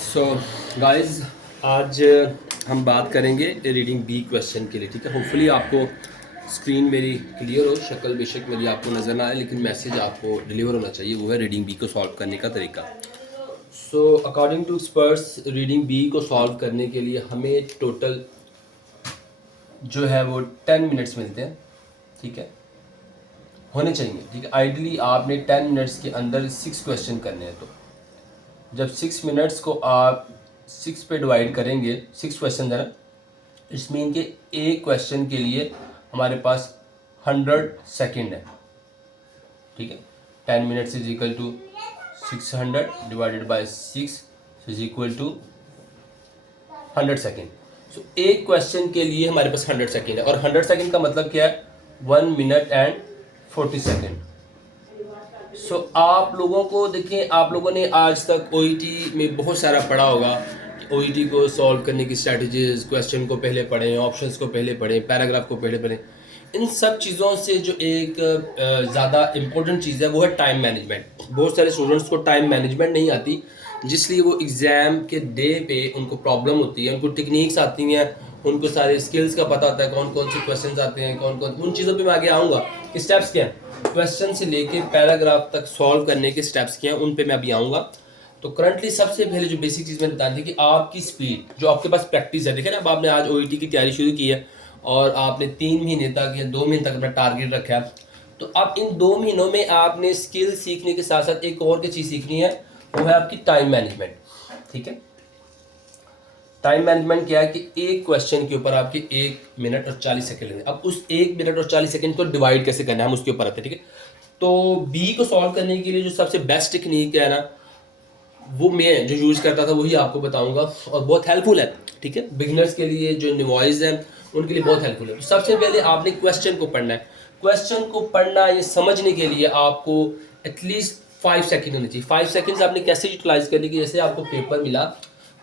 So guys आज हम बात करेंगे रीडिंग बी क्वेश्चन के लिए। ठीक है, होपफुली आपको स्क्रीन मेरी क्लियर हो, शक्ल बेशक मेरी आपको नज़र ना आए लेकिन मैसेज आपको डिलीवर होना चाहिए। वो है रीडिंग बी को सॉल्व करने का तरीका। So according to experts reading B को सॉल्व करने के लिए हमें टोटल जो है वो 10 मिनट्स मिलते हैं। ठीक है, होने चाहिए। ठीक है, आइडली आपने 10 मिनट्स के अंदर 6 क्वेश्चन करने हैं। तो जब 6 मिनट्स को आप 6 पे डिवाइड करेंगे, 6 क्वेश्चन है ना, इट्स मीन कि एक क्वेश्चन के लिए हमारे पास 100 सेकेंड है। ठीक है, 10 minutes is equal to 600 divided by 6 is equal to 100 second. So एक क्वेश्चन के लिए हमारे पास 100 सेकेंड है, और 100 सेकेंड का मतलब क्या है? 1 मिनट एंड 40 सेकेंड। सो आप लोगों को देखें, आप लोगों ने आज तक ओईटी में बहुत सारा पढ़ा होगा कि ओईटी को सॉल्व करने की स्ट्रैटेजीज, क्वेश्चन को पहले पढ़ें, ऑप्शंस को पहले पढ़ें, पैराग्राफ को पहले पढ़ें। इन सब चीज़ों से जो एक ज़्यादा इम्पोर्टेंट चीज़ है वो है टाइम मैनेजमेंट। बहुत सारे स्टूडेंट्स को टाइम मैनेजमेंट नहीं आती, जिसलिए वो एग्ज़ाम के डे पे उनको प्रॉब्लम होती है। उनको टेक्निक्स आती हैं, उनको सारे स्किल्स का पता होता है, कौन कौन से क्वेश्चंस आते हैं, कौन कौन, उन चीज़ों पे मैं आगे आऊँगा कि स्टेप्स क्या हैं, क्वेश्चन से लेके पैराग्राफ तक सॉल्व करने के स्टेप्स क्या हैं, उन पे मैं अभी आऊँगा। तो करंटली सबसे पहले जो बेसिक चीज़ मैंने बतानी थी कि आपकी स्पीड, जो आपके पास प्रैक्टिस है। देखें ना, अब आपने आज ओईटी की तैयारी शुरू की है और आपने 3 महीने तक या 2 महीने तक अपना टारगेट रखा है। तो अब इन 2 महीनों में आपने स्किल सीखने के साथ साथ एक और की चीज़ सीखनी है, वो है आपकी टाइम मैनेजमेंट। ठीक है, टाइम मैनेजमेंट क्या है कि एक क्वेश्चन के ऊपर आपके 1 मिनट और 40 सेकंड लेंगे। अब उस 1 मिनट और 40 सेकंड को डिवाइड कैसे करना है, हम उसके ऊपर आते हैं। ठीक है, तो बी को सॉल्व करने के लिए जो सबसे बेस्ट टेक्निक है ना, वो मैं जो यूज़ करता था वही आपको बताऊंगा, और बहुत हेल्पफुल है। ठीक है, बिगिनर्स के लिए, जो न्यूबॉयज़ हैं उनके लिए बहुत हेल्पफुल है। तो सबसे पहले आपने क्वेश्चन को पढ़ना है। क्वेश्चन को पढ़ना, ये समझने के लिए आपको एटलीस्ट 5 सेकेंड होने चाहिए। 5 सेकेंड्स आपने कैसे यूटिलाइज करने की, जैसे आपको पेपर मिला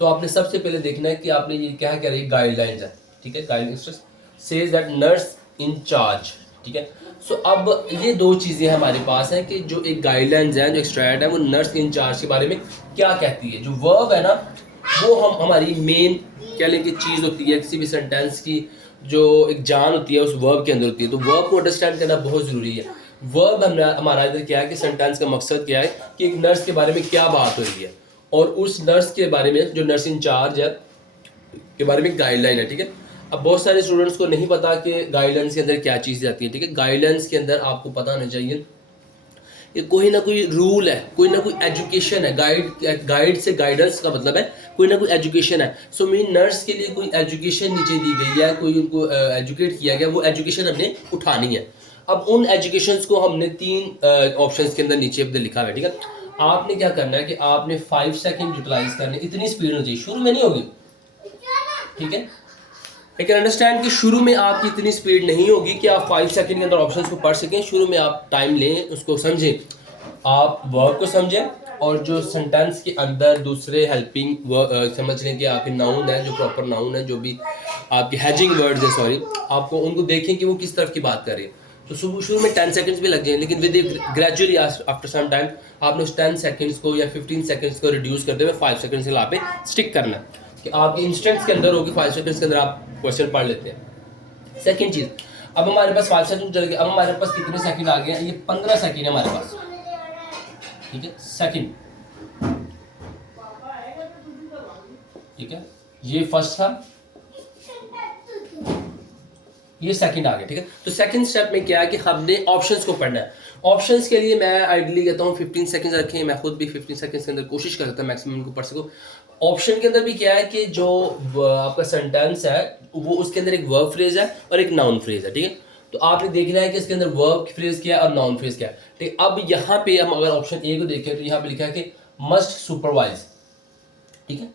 तो आपने सबसे पहले देखना है कि आपने ये क्या कह रही है, गाइडलाइंस है। ठीक है, guidelines says that nurse in charge. ठीक है, सो अब ये दो चीज़ें हमारे पास हैं कि जो एक गाइडलाइंस है, जो एक्सट्रैक्ट है, वो नर्स इन चार्ज के बारे में क्या कहती है। जो वर्ब है ना, वो हम हमारी मेन क्या लें कि चीज़ होती है किसी भी सेंटेंस की, जो एक जान होती है उस वर्ब के अंदर होती है। तो वर्ब को अंडरस्टैंड करना बहुत ज़रूरी है। वर्ब हमारा इधर क्या है कि सेंटेंस का मकसद क्या है कि एक नर्स के बारे में क्या बात हो रही है, और उस नर्स के बारे में, जो नर्स इन चार्ज है, के बारे में गाइडलाइन है। ठीक है, अब बहुत सारे स्टूडेंट्स को नहीं पता कि गाइडलाइंस के अंदर क्या चीज़ें आती है। ठीक है, गाइडलाइंस के अंदर आपको पता होना चाहिए कि कोई ना कोई रूल है, कोई ना कोई एजुकेशन है। गाइड से गाइडेंस का मतलब है कोई ना कोई एजुकेशन है। सो मीन नर्स के लिए कोई एजुकेशन नीचे दी गई है, कोई उनको एजुकेट किया गया, वो एजुकेशन हमने उठानी है। अब उन एजुकेशंस को हमने 3 ऑप्शंस के अंदर नीचे लिखा हुआ है। ठीक है, आपने क्या करना है कि आपने 5 सेकेंड यूटिलाइज करने, इतनी स्पीड होनी चाहिए, शुरू में नहीं होगी। ठीक है, आई कैन अंडरस्टैंड कि शुरू में आपकी इतनी स्पीड नहीं होगी कि आप 5 सेकंड के अंदर ऑप्शंस को पढ़ सकें। शुरू में आप टाइम लें, उसको समझें, आप वर्ब को समझें, और जो सेंटेंस के अंदर दूसरे हेल्पिंग समझ लें कि आपके नाउन है, जो प्रॉपर नाउन है, जो भी आपके हैजिंग वर्ड्स है, सॉरी, आपको उनको देखें कि वो किस तरफ की बात कर रही है। तो शुरू में 10 सेकंड्स भी लग जाए, लेकिन with gradually after some time आपने उस 10 सेकंड्स को या 15 सेकंड्स को रिड्यूस करते हुए 5 सेकंड्स के लाभ पे स्टिक करना है कि आपके इंस्टेंट्स के अंदर होगी, 5 सेकंड्स के अंदर आप क्वेश्चन पढ़ लेते हैं। सेकंड चीज़, अब हमारे पास 5 सेकंड चल गए, अब हमारे पास कितने सेकंड आ गए हैं? ये 15 सेकंड है हमारे पास। ठीक है, सेकंड, ठीक है, ये फर्स्ट था, ये सेकंड आ गया। ठीक है, तो सेकंड स्टेप में क्या है कि हमने ऑप्शंस को पढ़ना है। ऑप्शंस के लिए मैं आइडियली कहता हूँ 15 सेकंड्स रखें। मैं खुद भी 15 सेकंड्स के अंदर कोशिश करता हूँ मैक्सिमम को पढ़ सकूँ। ऑप्शन के अंदर भी क्या है कि जो आपका सेंटेंस है, वो उसके अंदर एक वर्ब फ्रेज है और एक नाउन फ्रेज है। ठीक है, तो आपने देखना है कि इसके अंदर वर्ब फ्रेज क्या है और नाउन फ्रेज क्या है। ठीक है, अब यहाँ पे हम अगर ऑप्शन ए को देखें तो यहाँ पे लिखा है कि मस्ट सुपरवाइज। ठीक है,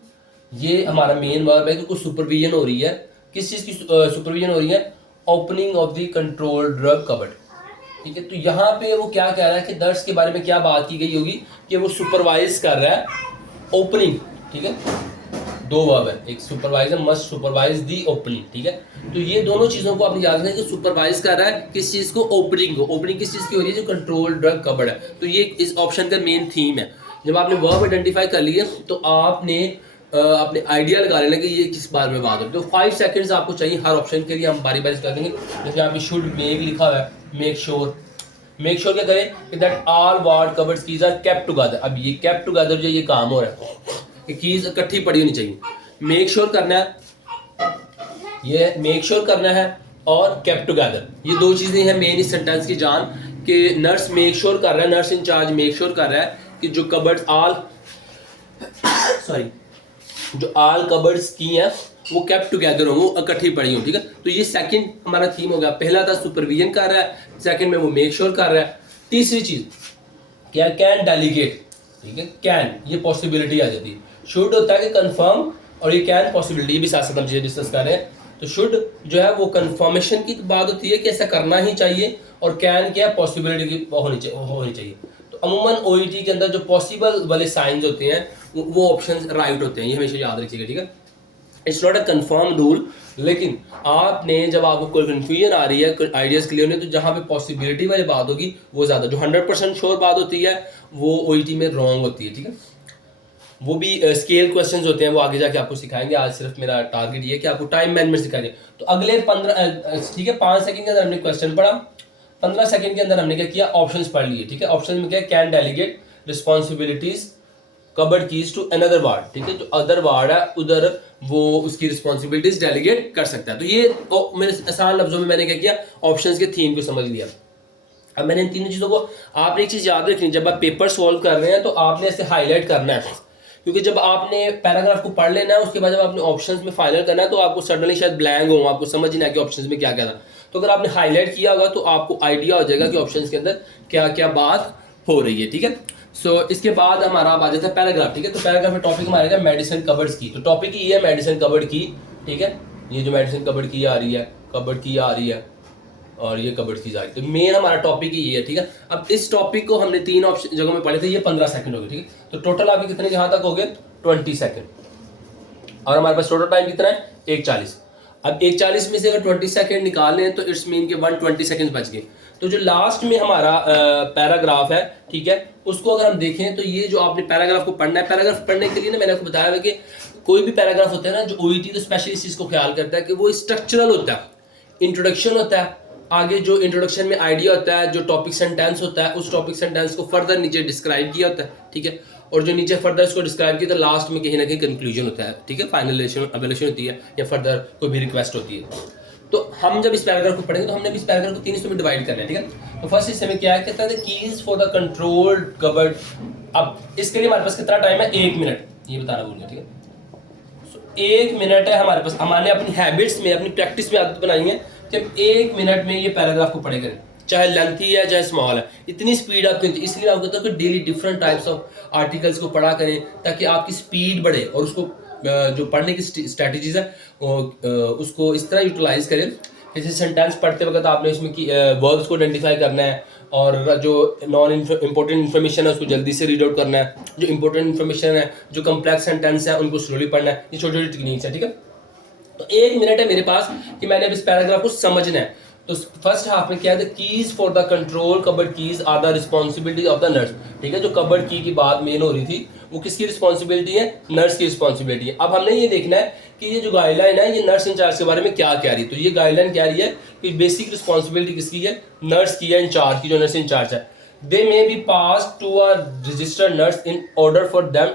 ये हमारा मेन वर्ब है कि कुछ सुपरविजन हो रही है। किस चीज़ की सुपरविजन हो रही है? Opening of the control drug cupboard. ठीक है, तो यहाँ पे वो क्या कह रहा है कि दर्श के बारे में क्या बात की गई होगी कि वो सुपरवाइज कर रहा है ओपनिंग। ठीक है, 2 वर्ब है, एक सुपरवाइजर मस्ट सुपरवाइज दी ओपनिंग। ठीक है, तो ये दोनों चीज़ों को आपने याद रखना है कि सुपरवाइज कर रहा है किस चीज़ को? ओपनिंग को। ओपनिंग किस चीज़ की हो रही है? जो कंट्रोल ड्रग कबर्ड है। तो ये इस ऑप्शन का मेन थीम है। जब आपने वर्ब आइडेंटिफाई कर लिए तो आपने अपने आइडिया लगा लेना कि ये किस बारे में बात हो। तो 5 सेकंड्स आपको चाहिए हर ऑप्शन के लिए, हम बारी बारी से कर देंगे। जैसे यहाँ पे शुड मेक लिखा हुआ है, मेक श्योर क्या करें कि that all ward cupboards keys are kept together. अब ये केप्ट टुगेदर जो ये काम हो रहा है कि कीज इकट्ठी पड़ी होनी चाहिए। मेक श्योर करना है, ये मेक श्योर करना है और केप्ट टुगेदर, ये दो चीज़ें हैं मेन इस सेंटेंस की जान। कि नर्स मेक श्योर कर रहा है, नर्स इंचार्ज मेक श्योर कर रहा है कि जो कबर्ड्स जो ऑल कबर्ड्स की हैं वो केप्ट टुगेदर हो, वो इकट्ठी पड़ी हो। ठीक है, तो ये सेकंड हमारा थीम हो गया। पहला था सुपरविजन कर रहा है, सेकंड में वो मेक श्योर कर रहा है। तीसरी चीज क्या, कैन डेलीगेट। ठीक है, कैन ये पॉसिबिलिटी आ जाती है। शुड होता है कि कंफर्म, और ये कैन पॉसिबिलिटी, ये भी साथ साथ हम चीज़ें डिस्कस कर रहे हैं। तो शुड जो है वो कंफर्मेशन की बात होती है कि ऐसा करना ही चाहिए, और कैन क्या है, पॉसिबिलिटी की होनी चाहिए। तो अमूमन ओईटी के अंदर जो पॉसिबल वाले साइंस होते हैं वो ऑप्शन राइट होते हैं, ये हमेशा याद रखिएगा। ठीक है, it's not a confirm rule, लेकिन आपने जब आपको कोई कन्फ्यूजन आ रही है, आइडियाज़ क्लियर नहीं, तो जहाँ पे पॉसिबिलिटी वाली बात होगी वो ज़्यादा, जो 100% श्योर बात होती है वो ओईटी में रॉन्ग होती है। ठीक है, वो भी स्केल क्वेश्चंस होते हैं, वो आगे जाके आपको सिखाएंगे। आज सिर्फ मेरा टारगेट ये है कि आपको टाइम मैनेजमेंट सिखाएंगे। तो अगले 15 ठीक है 5 सेकंड के अंदर हमने क्वेश्चन पढ़ा, 15 सेकंड के अंदर हमने क्या किया, ऑप्शंस पढ़ लिए। ठीक है, ऑप्शन में क्या है, can delegate responsibilities cupboard keys to another ward. ठीक है, जो अदर वार्ड है उधर वो उसकी रिस्पॉन्सिबिलिटीज डेलीगेट कर सकता है। तो ये मेरे आसान लफ्जों में मैंने क्या किया, ऑप्शंस के थीम को समझ लिया। अब मैंने इन तीनों चीज़ों को, आपने एक चीज़ याद रखनी, जब आप पेपर सॉल्व कर रहे हैं तो आपने ऐसे हाईलाइट करना है, क्योंकि जब आपने पैराग्राफ को पढ़ लेना है उसके बाद जब आपने ऑप्शंस में फाइनल करना है तो आपको सडनली शायद ब्लैंक हो, आपको समझ ही ना कि ऑप्शंस में क्या क्या था। तो अगर आपने हाईलाइट किया होगा तो आपको आइडिया हो जाएगा कि ऑप्शंस के अंदर क्या क्या बात हो रही है। ठीक है, सो इसके बाद हमारा आ जाता है पैराग्राफ। ठीक है, तो पैराग्राफ में टॉपिक हमारा मेडिसिन कबर्ड्स की। तो टॉपिक ये है मेडिसिन कबर्ड की। ठीक है, ये जो मेडिसिन कबर्ड की आ रही है, कबर्ड की आ रही है, और ये कबर्ड की जा रही है। तो मेन हमारा टॉपिक ही ये है। ठीक है, अब इस टॉपिक को हमने 3 ऑप्शन जगहों में पढ़े थे, ये 15 सेकंड हो गए। ठीक है, तो टोटल आपके कितने यहाँ तक हो गए, 20 सेकंड, और हमारे पास टोटल टाइम कितना है, 1:40। अब 1:40 में से अगर 20 सेकंड निकालें तो इट्स मीन के 120 सेकंड बच गए। तो जो लास्ट में हमारा पैराग्राफ है, ठीक है, उसको अगर हम देखें तो ये जो आपने पैराग्राफ को पढ़ना है, पैराग्राफ पढ़ने के लिए ना मैंने आपको बताया है कि कोई भी पैराग्राफ होता है ना, जो ओईटी तो स्पेशली इस चीज़ को ख्याल करता है कि वो स्ट्रक्चरल होता है। इंट्रोडक्शन होता है, आगे जो इंट्रोडक्शन में आइडिया होता है, जो टॉपिक सेंटेंस होता है, उस टॉपिक सेंटेंस को फर्दर नीचे डिस्क्राइब किया होता है। ठीक है, और जो नीचे फर्दर इसको डिस्क्राइब किया तो लास्ट में कहीं ना कहीं कंक्लूजन होता है। ठीक है, फाइनलाइजेशन एवल्यूशन होती है या फर्दर कोई भी रिक्वेस्ट होती है। तो हम जब इस पैराग्राफ को पढ़ेंगे तो हमने भी इस पैराग्राफ को 3 हिस्सों में डिवाइड करना है। ठीक है, तो फर्स्ट हिस्से में क्या है, कहता है keys for the controlled cupboard. अब इसके लिए हमारे पास कितना टाइम है, 1 मिनट, ये बताना भूल गया। ठीक है, 1 मिनट है हमारे पास। हमने अपनी हैबिट्स में, अपनी प्रैक्टिस में आदत बनाई है कि हम 1 मिनट में ये पैराग्राफ को पढ़े करें, चाहे लेंथी है चाहे स्मॉल है। इतनी स्पीड आपकी, इसलिए आपको कहता है कि daily different types of articles को पढ़ा करें ताकि आपकी स्पीड बढ़े, और उसको जो पढ़ने की स्ट्रैटेजीज है उसको इस तरह यूटिलाइज करें। जैसे सेंटेंस पढ़ते वक्त आपने इसमें वर्ब्स को आइडेंटिफाई करना है, और जो नॉन इम्पोर्टेंट इन्फॉर्मेशन है उसको जल्दी से रीड आउट करना है, जो इंपॉर्टेंट इन्फॉर्मेशन है, जो कम्प्लेक्स सेंटेंस है उनको स्लोली पढ़ना है। ये छोटी छोटी टेक्निक्स है। ठीक है, तो 1 मिनट है मेरे पास कि मैंने अब इस पैराग्राफ को समझना है। तो फर्स्ट हाफ में क्या है, keys for the control cupboard keys are the responsibility of the nurse. ठीक है, जो कबर्ड की बात मेन हो रही थी वो किसकी रिस्पॉन्सिबिलिटी है, नर्स की रिस्पॉन्सिबिलिटी है। अब हमने ये देखना है कि ये जो गाइडलाइन है ये नर्स इंचार्ज के बारे में क्या कह रही है। तो ये गाइडलाइन कह रही है कि बेसिक रिस्पॉन्सिबिलिटी किसकी है, नर्स की है, इंचार्ज की, जो नर्स इंचार्ज है। They may be pass to a registered nurse in order for them.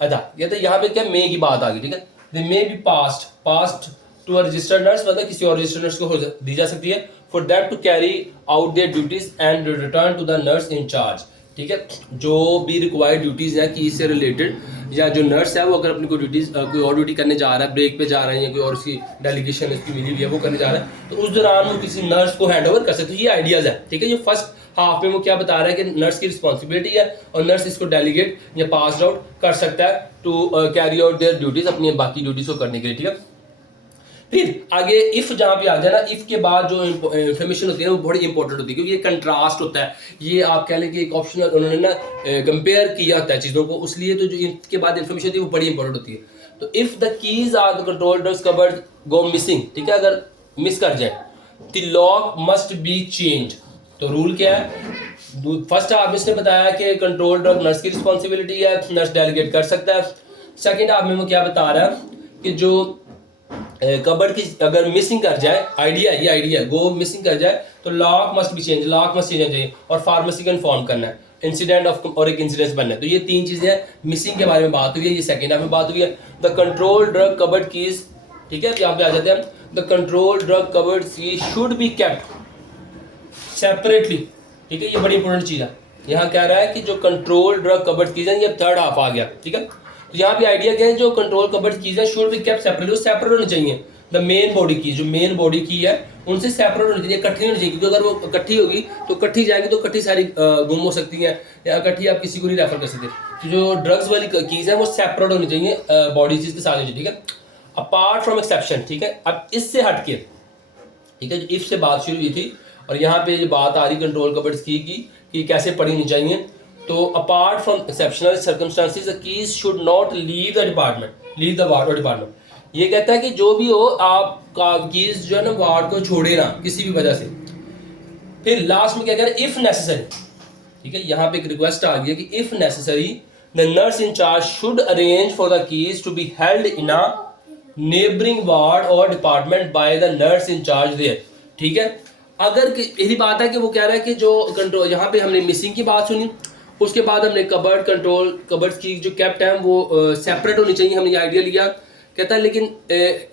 अच्छा, ये तो यहाँ पे क्या मे की बात आ गई। ठीक है, they may be passed to a registered nurse, मतलब किसी और रजिस्टर्ड नर्स को दी जा सकती है, for that to carry out their duties and return to the nurse incharge. ठीक है, जो भी रिक्वायर्ड ड्यूटीज़ हैं कि इससे रिलेटेड, या जो नर्स है वो अगर अपनी कोई ड्यूटीज़ कोई और ड्यूटी करने जा रहा है, ब्रेक पे जा रहे हैं, या कोई और उसकी डेलीगेशन इसकी मिली हुई है वो करने जा रहा है, तो उस दौरान वो किसी नर्स को हैंड ओवर कर सकते हैं। ये आइडियाज़ है। ठीक है, ये फर्स्ट हाफ में वो क्या बता रहा है कि नर्स की रिस्पॉन्सिबिलिटी है और नर्स इसको डेलीगेट या पास आउट कर सकता है to carry out their duties, अपनी बाकी ड्यूटीज़ को करने के लिए। ठीक है, फिर आगे इफ जहाँ पे आ जाए ना, इफ के बाद जो इन्फॉर्मेशन होती है वो बड़ी इंपॉर्टेंट होती है, क्योंकि ये कंट्रास्ट होता है। ये आप कह लें कि एक ऑप्शनल उन्होंने ना कंपेयर किया होता है चीज़ों को, इसलिए तो जो इनके बाद इन्फॉर्मेशन होती है वो बड़ी इंपॉर्टेंट होती है। तो if the keys are the control drugs cupboard go missing, ठीक है, अगर मिस कर जाए the lock must be change. तो रूल क्या है, फर्स्ट आप इसने बताया कि कंट्रोल ड्रग नर्स की रिस्पॉन्सिबिलिटी है, नर्स डेलीगेट कर सकता है। सेकेंड हाफ में वो क्या बता रहा है कि जो कबर्ड की अगर मिसिंग कर जाए, आइडिया है वो मिसिंग कर जाए तो lock must be change, lock must change चाहिए और फार्मेसी को इन्फॉर्म करना है, इंसिडेंट ऑफ और एक इंसिडेंस बनना है। तो ये तीन चीजें मिसिंग के बारे में बात हुई है, ये सेकेंड हाफ में बात हुई है। The control drug cupboard keys, ठीक है, यहाँ पे आ जाते हैं। The control drug cupboard keys should be kept separately, ठीक है, ये बड़ी इंपॉर्टेंट चीज है। यहाँ कह रहा है कि जो कंट्रोल ड्रग कबर्ड कीज है, ये थर्ड हाफ आ गया, ठीक है। तो यहाँ पे आइडिया क्या है, जो कंट्रोल कबर्ड कीज है शुड बी केप्ट सेपरेटली, वो सेपरेट होनी चाहिए। द मेन बॉडी की, जो मेन बॉडी की है उनसे सेपरेट होनी चाहिए, इकट्ठी होनी चाहिए, क्योंकि अगर वो इकट्ठी होगी तो इकट्ठी जाएगी तो इकट्ठी सारी गुम हो सकती हैं या इकट्ठी आप किसी को नहीं रेफर कर सकते। तो जो ड्रग्स वाली कीज है वो सेपरेट होनी चाहिए बॉडी चीज के साथ होनी चाहिए, ठीक है। अपार्ट फ्रॉम एक्सेप्शन, ठीक है। अब इससे हटके, ठीक है, इफ से बात शुरू हुई थी और यहाँ पे जो बात आ रही कंट्रोल कबर्ड्स की कि कैसे पढ़ी होनी चाहिए। तो apart from exceptional circumstances the keys should not leave the department, leave the ward और डिपार्टमेंट। ये कहता है कि जो भी हो आपका कीज जो है ना वार्ड को छोड़े ना किसी भी वजह से। फिर लास्ट में क्या कह रहा है, इफ नेसेसरी, ठीक है, यहाँ पे एक रिक्वेस्ट आ गई है कि if necessary the nurse in charge should arrange for the keys to be held in a neighbouring ward और department by the nurse in charge there, ठीक है। अगर यही बात है कि वो कह रहा है कि जो कंट्रोल, यहाँ पे हमने मिसिंग की बात सुनी, उसके बाद हमने कबर्ड कंट्रोल कबर्ड की जो कैप्ट है वो सेपरेट होनी चाहिए, हमने आइडिया लिया। कहता है लेकिन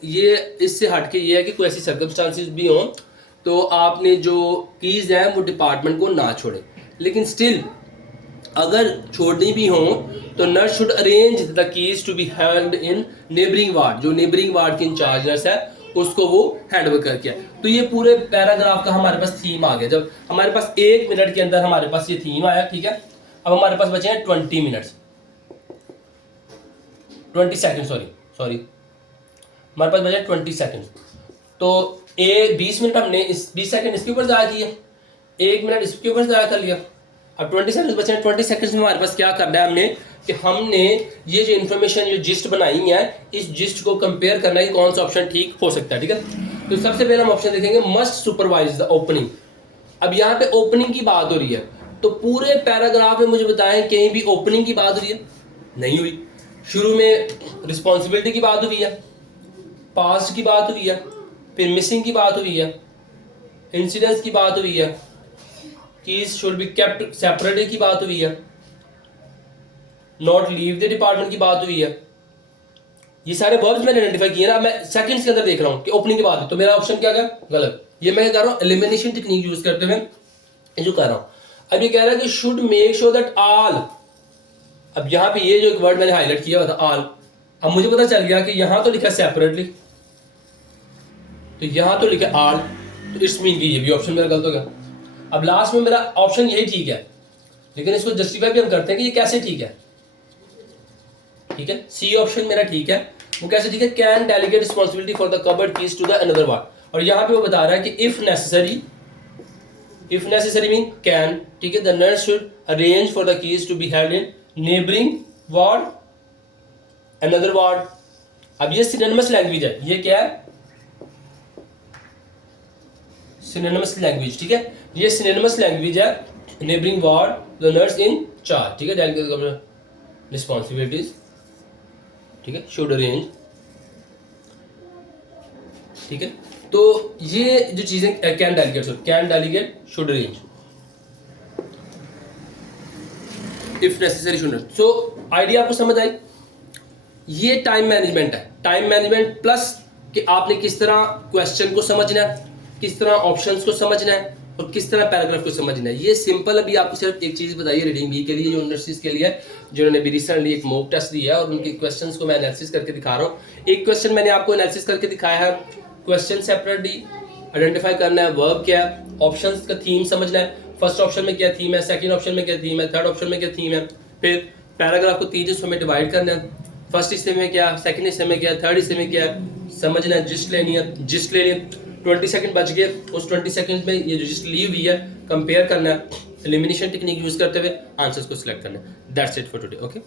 ये इससे हट के ये है कि कोई ऐसी सर्कमस्टांसिस भी हों तो आपने जो कीज़ हैं वो डिपार्टमेंट को ना छोड़े, लेकिन स्टिल अगर छोड़नी भी हो तो nurse should arrange the keys to be held in neighbouring ward, जो नेबरिंग वार्ड की इंचार्ज नर्स है उसको वो हैंड ओवर करके। तो ये पूरे पैराग्राफ का हमारे पास थीम आ गया। जब हमारे पास 1 मिनट के अंदर हमारे पास ये थीम आया, ठीक है। अब हमारे पास बचे हैं 20 मिनट्स, 20 सेकेंड, सॉरी हमारे पास बचे 20 सेकेंड। तो 20 मिनट हमने इस 20 सेकेंड इसके ऊपर ज़ाया किया, 1 मिनट इसके ऊपर ज़ाया कर लिया। अब 20 सेकंड बचे हैं। 20 सेकंड्स में हमारे पास क्या करना है हमने कि हमने ये जो इन्फॉर्मेशन जो जिस्ट बनाई है इस जिस्ट को कंपेयर करना है कि कौन सा ऑप्शन ठीक हो सकता है, ठीक है। तो सबसे पहले हम ऑप्शन देखेंगे मस्ट सुपरवाइज द ओपनिंग। अब यहाँ पे ओपनिंग की बात हो रही है तो पूरे पैराग्राफ में मुझे बताएं कहीं भी ओपनिंग की बात हो रही है? नहीं हुई। शुरू में रिस्पॉन्सिबिलिटी की बात हुई है, पास्ट की बात हुई है, फिर मिसिंग की बात हुई है, इंसिडेंस की बात हुई है, keys should be kept separately की बात हुई है, नॉट लीव द डिपार्टमेंट की बात हुई है। ये सारे वर्ब्स मैंने आइडेंटिफाई किए ना। मैं सेकंड्स के अंदर देख रहा हूँ कि ओपनिंग की बात है, तो मेरा ऑप्शन क्या गया? गलत। ये मैं कर रहा हूँ एलिमिनेशन टेक्निक यूज करते हुए ये जो कर रहा हूँ। अब ये कह रहा है कि should make sure that all. अब यहाँ पे ये जो एक वर्ड मैंने हाईलाइट किया हुआ था ऑल, अब मुझे पता चल गया कि यहाँ तो लिखा सेपरेटली, तो यहाँ तो लिखा ऑल, तो इट्स मीन कि ये भी ऑप्शन मेरा गलत हो गया। अब लास्ट में मेरा ऑप्शन यही ठीक है, लेकिन इसको जस्टिफाई भी हम करते हैं कि ये कैसे ठीक है। ठीक है, सी ऑप्शन मेरा ठीक है। वो कैसे ठीक है? Can delegate responsibility for the cupboard keys to the another ward. और यहाँ पे वो बता रहा है कि इफ नेसेसरी मीन कैन, ठीक है, the nurse should arrange for the keys to be held in neighbouring ward, another ward. अब ये सिनोनिमस लैंग्वेज है, ये क्या है? सिनोनिमस लैंग्वेज, ठीक है, ये सिनोनिमस लैंग्वेज है। Neighbouring ward, the nurse in charge, ठीक है, डेलीगेट रिस्पॉन्सिबिलिटीज, ठीक है, शुड अरेंज, ठीक है। तो ये जो चीजें can delegate should arrange, if necessary should not. So idea आपको समझ आई? ये टाइम मैनेजमेंट है। टाइम मैनेजमेंट प्लस कि आपने किस तरह क्वेश्चन को समझना है, किस तरह ऑप्शंस को समझना है और किस तरह पैराग्राफ को समझना है। ये सिंपल अभी आपको सिर्फ एक चीज़ बताइए रीडिंग बी के लिए, जो नर्सिस के लिए जिन्होंने भी रिसेंटली एक मॉक टेस्ट दिया है और उनके क्वेश्चंस को मैं एनालिसिस करके दिखा रहा हूँ। एक क्वेश्चन मैंने आपको एनालिसिस करके दिखाया है, क्वेश्चन सेपरेटली आइडेंटिफाई करना है, वर्ब क्या है, ऑप्शंस का थीम समझना है, फर्स्ट ऑप्शन में क्या थीम है, सेकंड ऑप्शन में क्या थीम है, थर्ड ऑप्शन में क्या थीम है। फिर पैराग्राफ को 3 हिस्सों में डिवाइड करना है, फर्स्ट हिस्से में क्या, सेकंड हिस्से में क्या, थर्ड हिस्से में क्या समझना है, जिस्ट लेनी है, जिस्ट ले लिया। 20 सेकंड बच गए, उस 20 सेकंड में ये जो जिस्ट ली हुई है कंपेयर करना है, एलिमिनेशन टेक्निक यूज करते हुए आंसर्स को सिलेक्ट करना है। That's it for today. Okay.